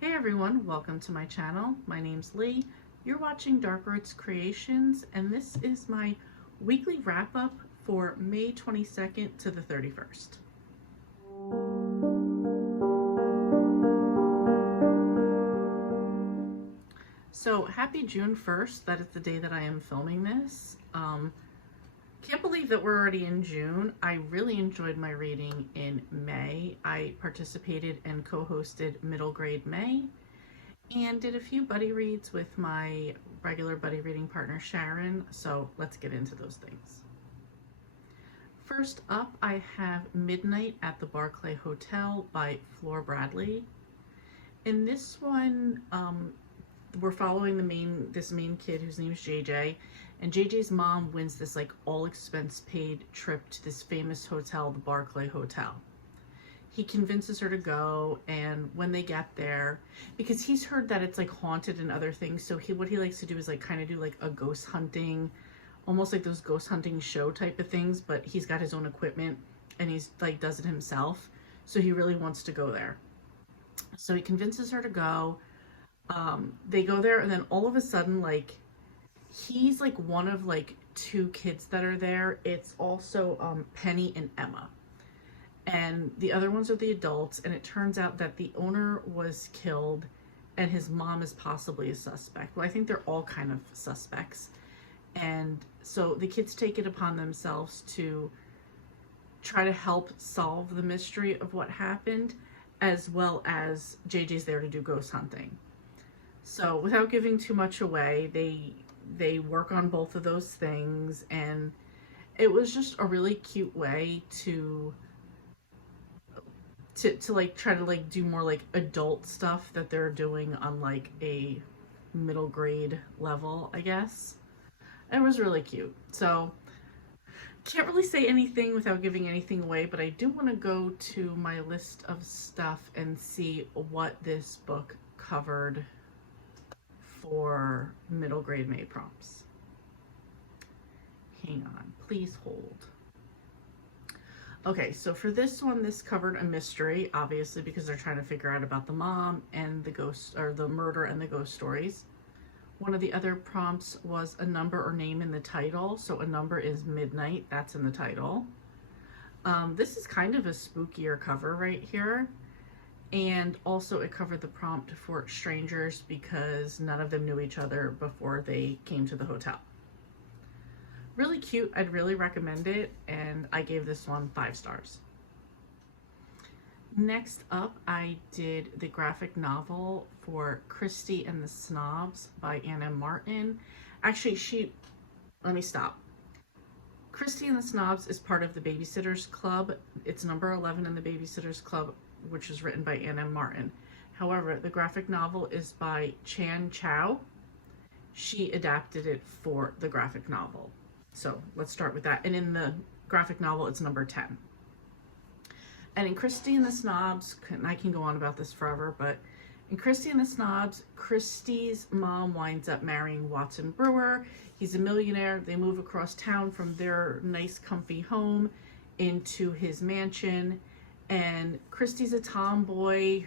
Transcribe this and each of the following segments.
Hey everyone, welcome to my channel. My name's Lee. You're watching Dark Roots Creations, and this is my weekly wrap up for May 22nd to the 31st. So happy June 1st. That is the day that I am filming this. Can't believe that we're already in June. I really enjoyed my reading in May. I participated and co-hosted Middle Grade May and did a few buddy reads with my regular buddy reading partner Sharon, so let's get into those things. First up, I have Midnight at the Barclay Hotel by Flora Bradley. In this one, we're following this main kid whose name is JJ, and JJ's mom wins this like all expense paid trip to this famous hotel, the Barclay Hotel. He convinces her to go, and when they get there, because he's heard that it's like haunted and other things, so what he likes to do is like kind of do like a ghost hunting, almost like those ghost hunting show type of things, but he's got his own equipment and he's like does it himself, so he really wants to go there. So he convinces her to go. They go there, and then all of a sudden, like, he's like one of like two kids that are there. It's also Penny and Emma, and the other ones are the adults, and it turns out that the owner was killed and his mom is possibly a suspect. Well, I think they're all kind of suspects, and so the kids take it upon themselves to try to help solve the mystery of what happened, as well as JJ's there to do ghost hunting. So without giving too much away, they work on both of those things, and it was just a really cute way to like try to like do more like adult stuff that they're doing on like a middle grade level, I guess. It was really cute. So can't really say anything without giving anything away, but I do want to go to my list of stuff and see what this book covered for middle grade May prompts. Hang on, please hold. Okay, so for this one, this covered a mystery, obviously, because they're trying to figure out about the mom and the ghost, or the murder and the ghost stories. One of the other prompts was a number or name in the title. So a number is Midnight, that's in the title. This is kind of a spookier cover right here. And also it covered the prompt for strangers because none of them knew each other before they came to the hotel. Really cute. I'd really recommend it, and I gave this one 5 stars. Next up, I did the graphic novel for Christy and the Snobs by Anna Martin. Actually, let me stop. Christy and the Snobs is part of the Babysitters Club. It's number 11 in the Babysitters Club, which is written by Anna Martin. However, the graphic novel is by Chan Chow. She adapted it for the graphic novel. So let's start with that. And in the graphic novel, it's number 10. And in Christy and the Snobs, and I can go on about this forever, but in Christy and the Snobs, Christy's mom winds up marrying Watson Brewer. He's a millionaire. They move across town from their nice, comfy home into his mansion. And Christy's a tomboy.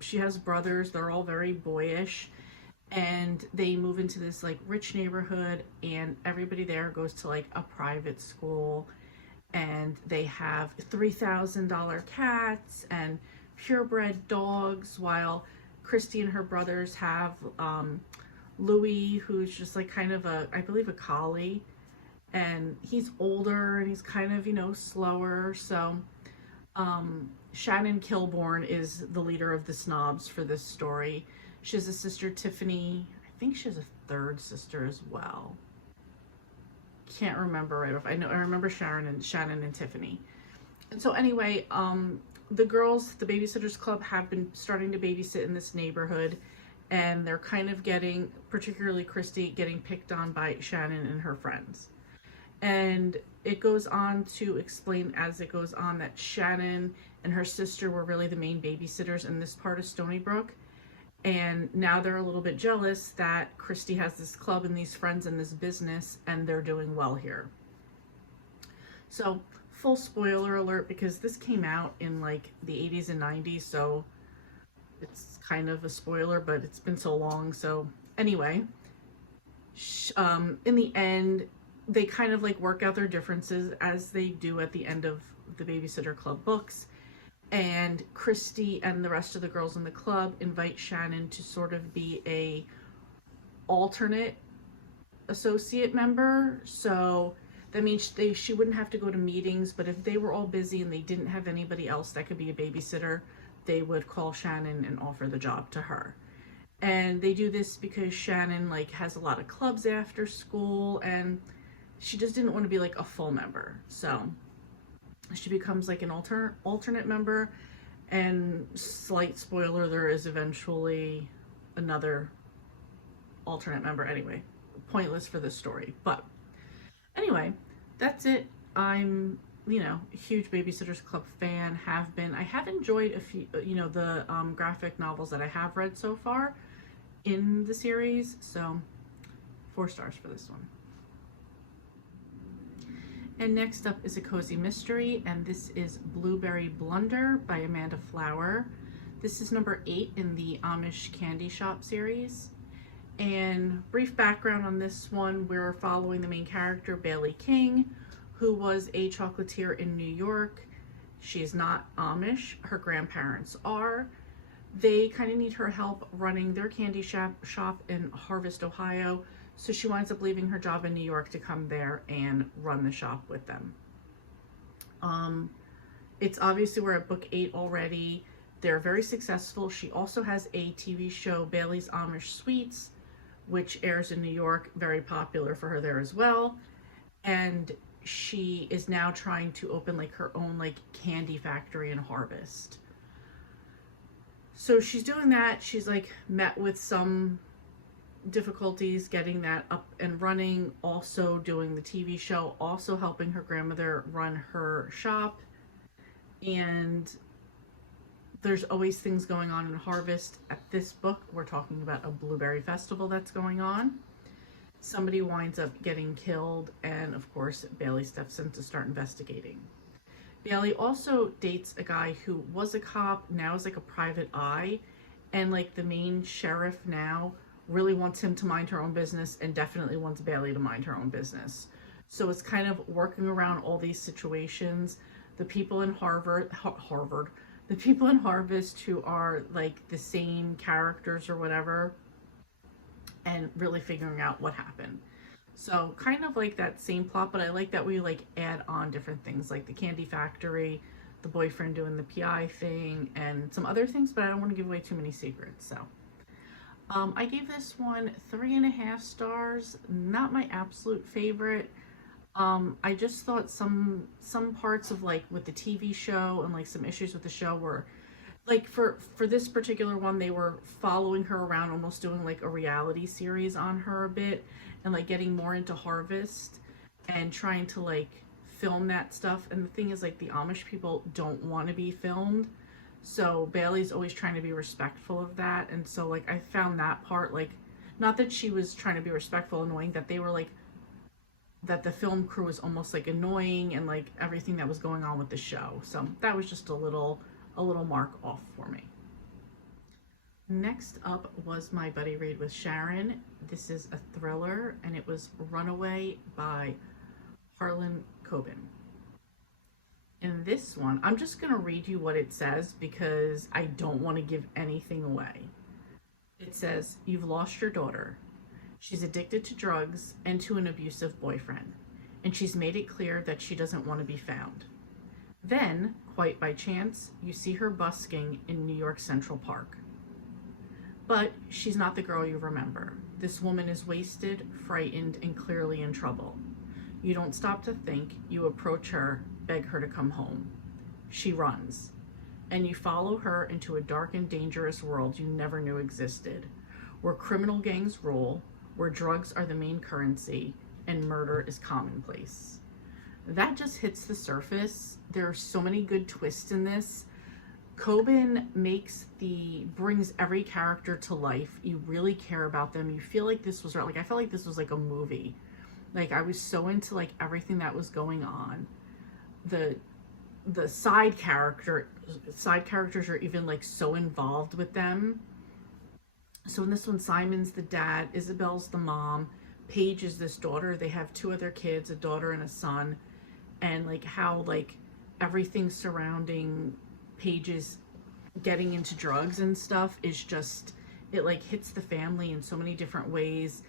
She has brothers. They're all very boyish. And they move into this like rich neighborhood, and everybody there goes to like a private school, and they have $3,000 cats and purebred dogs, while Christy and her brothers have Louis, who's just like kind of I believe a collie, and he's older and he's kind of, you know, slower. So Shannon Kilborn is the leader of the Snobs for this story. She has a sister, Tiffany. I think she has a third sister as well. Can't remember right off. I remember Shannon and Tiffany. And so anyway, the girls, the Babysitters Club, have been starting to babysit in this neighborhood, and they're kind of getting, particularly Christy, getting picked on by Shannon and her friends. And it goes on to explain as it goes on that Shannon and her sister were really the main babysitters in this part of Stony Brook. And now they're a little bit jealous that Christy has this club and these friends and this business, and they're doing well here. So full spoiler alert, because this came out in like the 80s and 90s, so it's kind of a spoiler, but it's been so long. So anyway, in the end, they kind of like work out their differences as they do at the end of the Babysitter Club books. And Christy and the rest of the girls in the club invite Shannon to sort of be a alternate associate member. So that means she wouldn't have to go to meetings, but if they were all busy and they didn't have anybody else that could be a babysitter, they would call Shannon and offer the job to her. And they do this because Shannon like has a lot of clubs after school, and she just didn't want to be like a full member. So she becomes like an alternate member, and slight spoiler, there is eventually another alternate member. Anyway, pointless for this story, but anyway, that's it. I'm, a huge Babysitters Club fan, have been. I have enjoyed a few, the graphic novels that I have read so far in the series, so 4 stars for this one. And next up is a cozy mystery, and this is Blueberry Blunder by Amanda Flower. This is number 8 in the Amish Candy Shop series. And brief background on this one, we're following the main character, Bailey King, who was a chocolatier in New York. She is not Amish, her grandparents are. They kind of need her help running their candy shop in Harvest, Ohio. So she winds up leaving her job in New York to come there and run the shop with them. It's obviously, we're at book 8 already. They're very successful. She also has a TV show, Bailey's Amish Sweets, which airs in New York, very popular for her there as well. And she is now trying to open like her own like candy factory in Harvest. So she's doing that. She's like met with some difficulties getting that up and running, also doing the TV show, also helping her grandmother run her shop. And there's always things going on in Harvest. At this book, we're talking about a blueberry festival that's going on. Somebody winds up getting killed, and of course, Bailey steps in to start investigating. Bailey also dates a guy who was a cop, now is like a private eye, and like the main sheriff now really wants him to mind her own business and definitely wants Bailey to mind her own business. So it's kind of working around all these situations. The people in the people in Harvest who are like the same characters or whatever, and really figuring out what happened. So kind of like that same plot, but I like that we like add on different things like the candy factory, the boyfriend doing the PI thing, and some other things, but I don't want to give away too many secrets. So I gave this one 3.5 stars. Not my absolute favorite. I just thought some parts of like with the TV show and like some issues with the show were like, for this particular one, they were following her around, almost doing like a reality series on her a bit, and like getting more into Harvest and trying to like film that stuff. And the thing is, like, the Amish people don't want to be filmed, so Bailey's always trying to be respectful of that. And so like I found that part, like, not that she was trying to be respectful, annoying, that they were like, that the film crew was almost like annoying, and like everything that was going on with the show. So that was just a little mark off for me. Next up was my buddy read with Sharon. This is a thriller, and it was Runaway by Harlan Coben. In this one, I'm just going to read you what it says because I don't want to give anything away. It says, "You've lost your daughter. She's addicted to drugs and to an abusive boyfriend, and she's made it clear that she doesn't want to be found. Then, quite by chance, you see her busking in New York Central Park. But she's not the girl you remember. This woman is wasted, frightened, and clearly in trouble. You don't stop to think. You approach her, beg her to come home. She runs, and you follow her into a dark and dangerous world you never knew existed, where criminal gangs rule, where drugs are the main currency, and murder is commonplace." That just hits the surface. There are so many good twists in this. Coben brings every character to life. You really care about them. You feel like this was like, I felt like this was like a movie. Like, I was so into like everything that was going on. The side characters are even like so involved with them. So in this one, Simon's the dad, Isabel's the mom, Paige is this daughter. They have two other kids, a daughter and a son, and like how like everything surrounding Paige's getting into drugs and stuff is just, it like hits the family in so many different ways.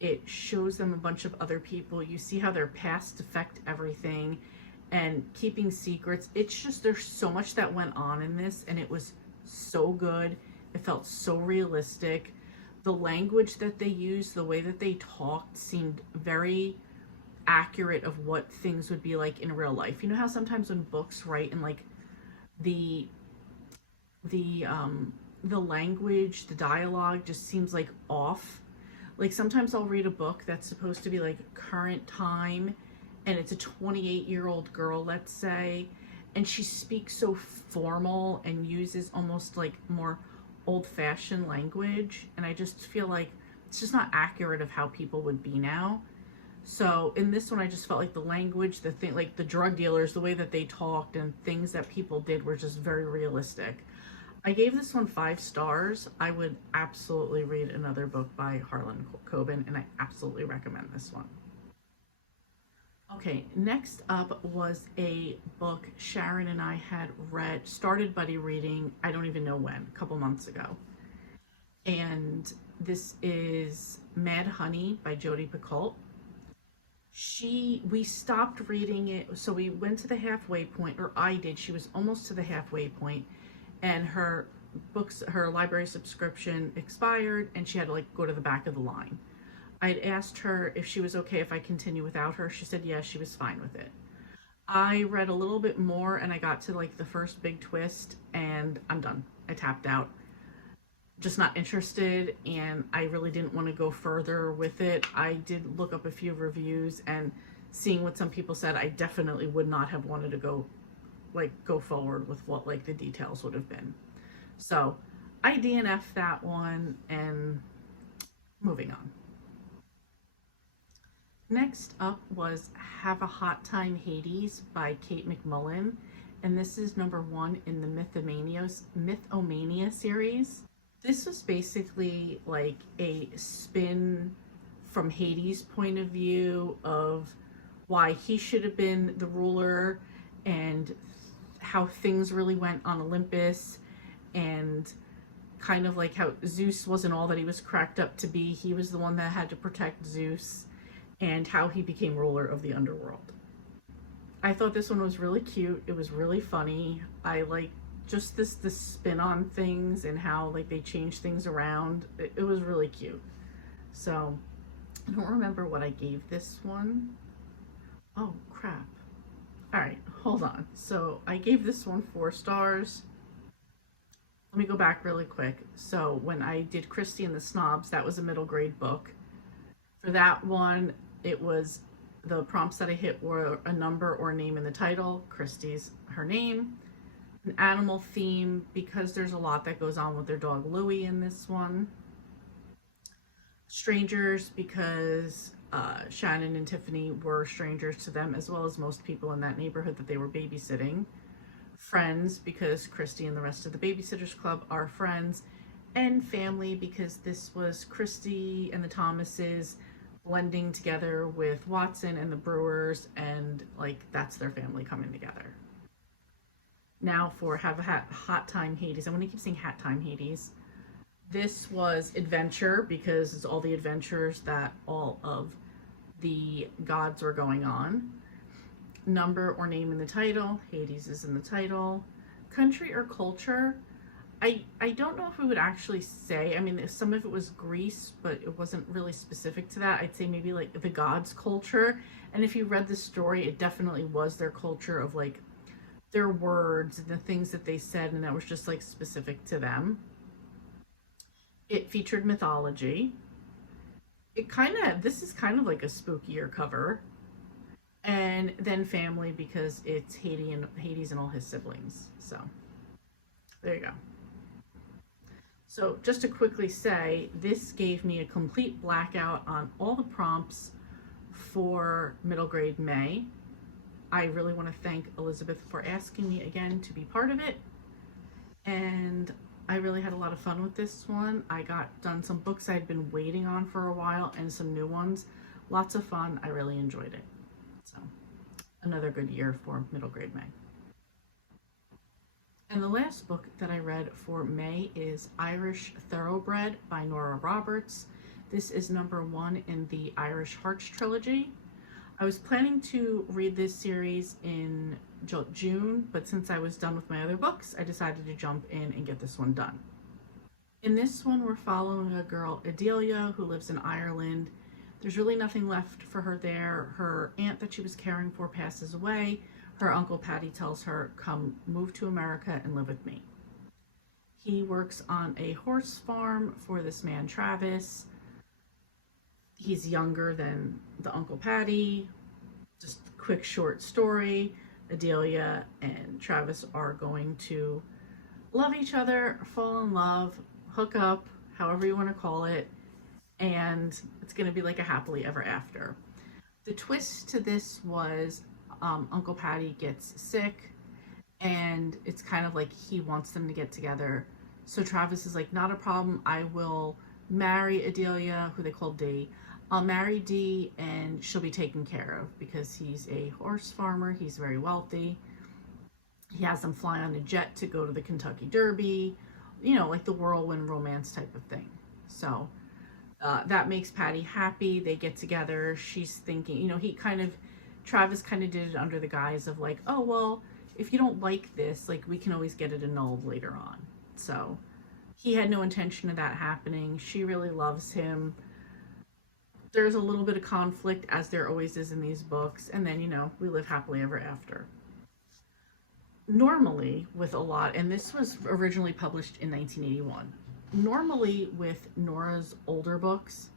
It shows them a bunch of other people. You see how their past affect everything and keeping secrets. It's just, there's so much that went on in this, and it was so good. It felt so realistic. The language that they used, the way that they talked seemed very accurate of what things would be like in real life. You know how sometimes when books write and like the language, the dialogue just seems like off. Like sometimes I'll read a book that's supposed to be like current time, and it's a 28-year-old girl, let's say, and she speaks so formal and uses almost like more old-fashioned language, and I just feel like it's just not accurate of how people would be now. So in this one, I just felt like the language, the thing, like the drug dealers, the way that they talked and things that people did were just very realistic. I gave this one 5 stars. I would absolutely read another book by Harlan Coben, and I absolutely recommend this one. Okay, next up was a book Sharon and I had started buddy reading, I don't even know when, a couple months ago. And this is Mad Honey by Jodi Picoult. We stopped reading it, so we went to the halfway point, or I did. She was almost to the halfway point, and her library subscription expired, and she had to like go to the back of the line. I'd asked her if she was okay if I continue without her. She said yes, she was fine with it. I read a little bit more, and I got to like the first big twist, and I'm done. I tapped out. Just not interested, and I really didn't want to go further with it. I did look up a few reviews, and seeing what some people said, I definitely would not have wanted to go forward with what like the details would have been. So I DNF'd that one, and moving on. Next up was Have a Hot Time Hades by Kate McMullen, and this is number 1 in the Mythomania series. This was basically like a spin from Hades' point of view of why he should have been the ruler and how things really went on Olympus, and kind of like how Zeus wasn't all that he was cracked up to be. He was the one that had to protect Zeus, and how he became ruler of the underworld. I thought this one was really cute. It was really funny. I like just this spin on things and how like they change things around. It was really cute. So I don't remember what I gave this one. Oh crap. All right, hold on. So I gave this one 4 stars. Let me go back really quick. So when I did Christy and the Snobs, that was a middle grade book. For that one, it was the prompts that I hit were a number or name in the title. Christy's her name. An animal theme, because there's a lot that goes on with their dog Louie in this one. Strangers, because Shannon and Tiffany were strangers to them, as well as most people in that neighborhood that they were babysitting. Friends, because Christy and the rest of the Babysitters Club are friends. And family, because this was Christy and the Thomases blending together with Watson and the Brewers, and like that's their family coming together. Now for Have a Hot Time Hades. I'm going to keep saying Hat Time Hades. This was adventure, because it's all the adventures that all of the gods were going on. Number or name in the title. Hades is in the title. Country or culture. I don't know if we would actually say, I mean, some of it was Greece, but it wasn't really specific to that. I'd say maybe like the gods' culture. And if you read the story, it definitely was their culture of like their words and the things that they said, and that was just like specific to them. It featured mythology. This is kind of like a spookier cover. And then family, because it's Hades and all his siblings. So there you go. So just to quickly say, this gave me a complete blackout on all the prompts for middle grade May. I really want to thank Elizabeth for asking me again to be part of it. And I really had a lot of fun with this one. I got done some books I'd been waiting on for a while and some new ones. Lots of fun. I really enjoyed it. So another good year for middle grade May. And the last book that I read for May is Irish Thoroughbred by Nora Roberts. This is number 1 in the Irish Hearts trilogy. I was planning to read this series in June, but since I was done with my other books, I decided to jump in and get this one done. In this one, we're following a girl, Adelia, who lives in Ireland. There's really nothing left for her there. Her aunt that she was caring for passes away. Her uncle Paddy tells her, come move to America and live with me. He works on a horse farm for this man, Travis. He's younger than the Uncle Paddy. Just a quick short story. Adelia and Travis are going to love each other, fall in love, hook up, however you want to call it, and it's going to be like a happily ever after. The twist to this was Uncle Paddy gets sick, and it's kind of like he wants them to get together. So Travis is like, not a problem, I will marry Adelia, who they call Dee. I'll marry Dee and she'll be taken care of because he's a horse farmer, he's very wealthy. He has them fly on a jet to go to the Kentucky Derby, you know, like the whirlwind romance type of thing. So that makes Paddy happy. They get together. She's thinking, you know, Travis kind of did it under the guise of like, oh, well, if you don't like this, like we can always get it annulled later on. So he had no intention of that happening. She really loves him. There's a little bit of conflict, as there always is in these books, and then, you know, we live happily ever after. Normally, with a lot, and this was originally published in 1981, normally with Nora's older books,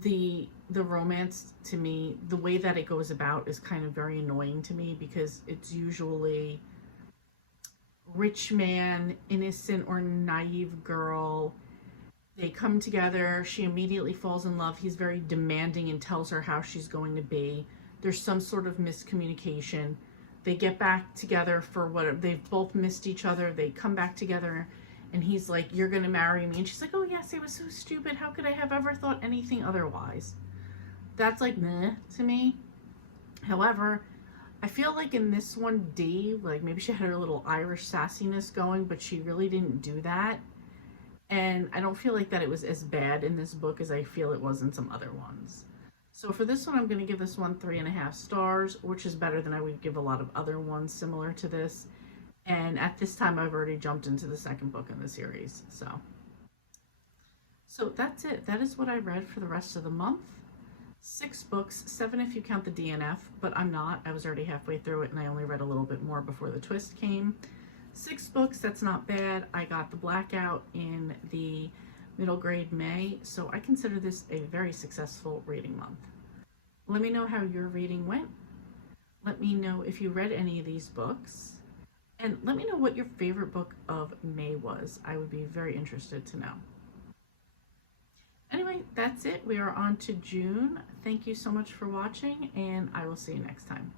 the romance, to me, the way that it goes about is kind of very annoying to me, because it's usually rich man, innocent or naive girl. They come together, she immediately falls in love. He's very demanding and tells her how she's going to be. There's some sort of miscommunication. They get back together for what, they've both missed each other. They come back together and he's like, you're going to marry me. And she's like, oh yes, I was so stupid. How could I have ever thought anything otherwise? That's like, meh to me. However, I feel like in this one, Dee, like maybe she had her little Irish sassiness going, but she really didn't do that. And I don't feel like that it was as bad in this book as I feel it was in some other ones. So for this one, I'm going to give this one 3.5 stars, which is better than I would give a lot of other ones similar to this. And at this time, I've already jumped into the second book in the series. So that's it. That is what I read for the rest of the month. 6 books, 7 if you count the DNF, but I'm not. I was already halfway through it and I only read a little bit more before the twist came. 6 books, that's not bad. I got the blackout in the middle grade May, so I consider this a very successful reading month. Let me know how your reading went. Let me know if you read any of these books. And let me know what your favorite book of May was. I would be very interested to know. Anyway, that's it. We are on to June. Thank you so much for watching, and I will see you next time.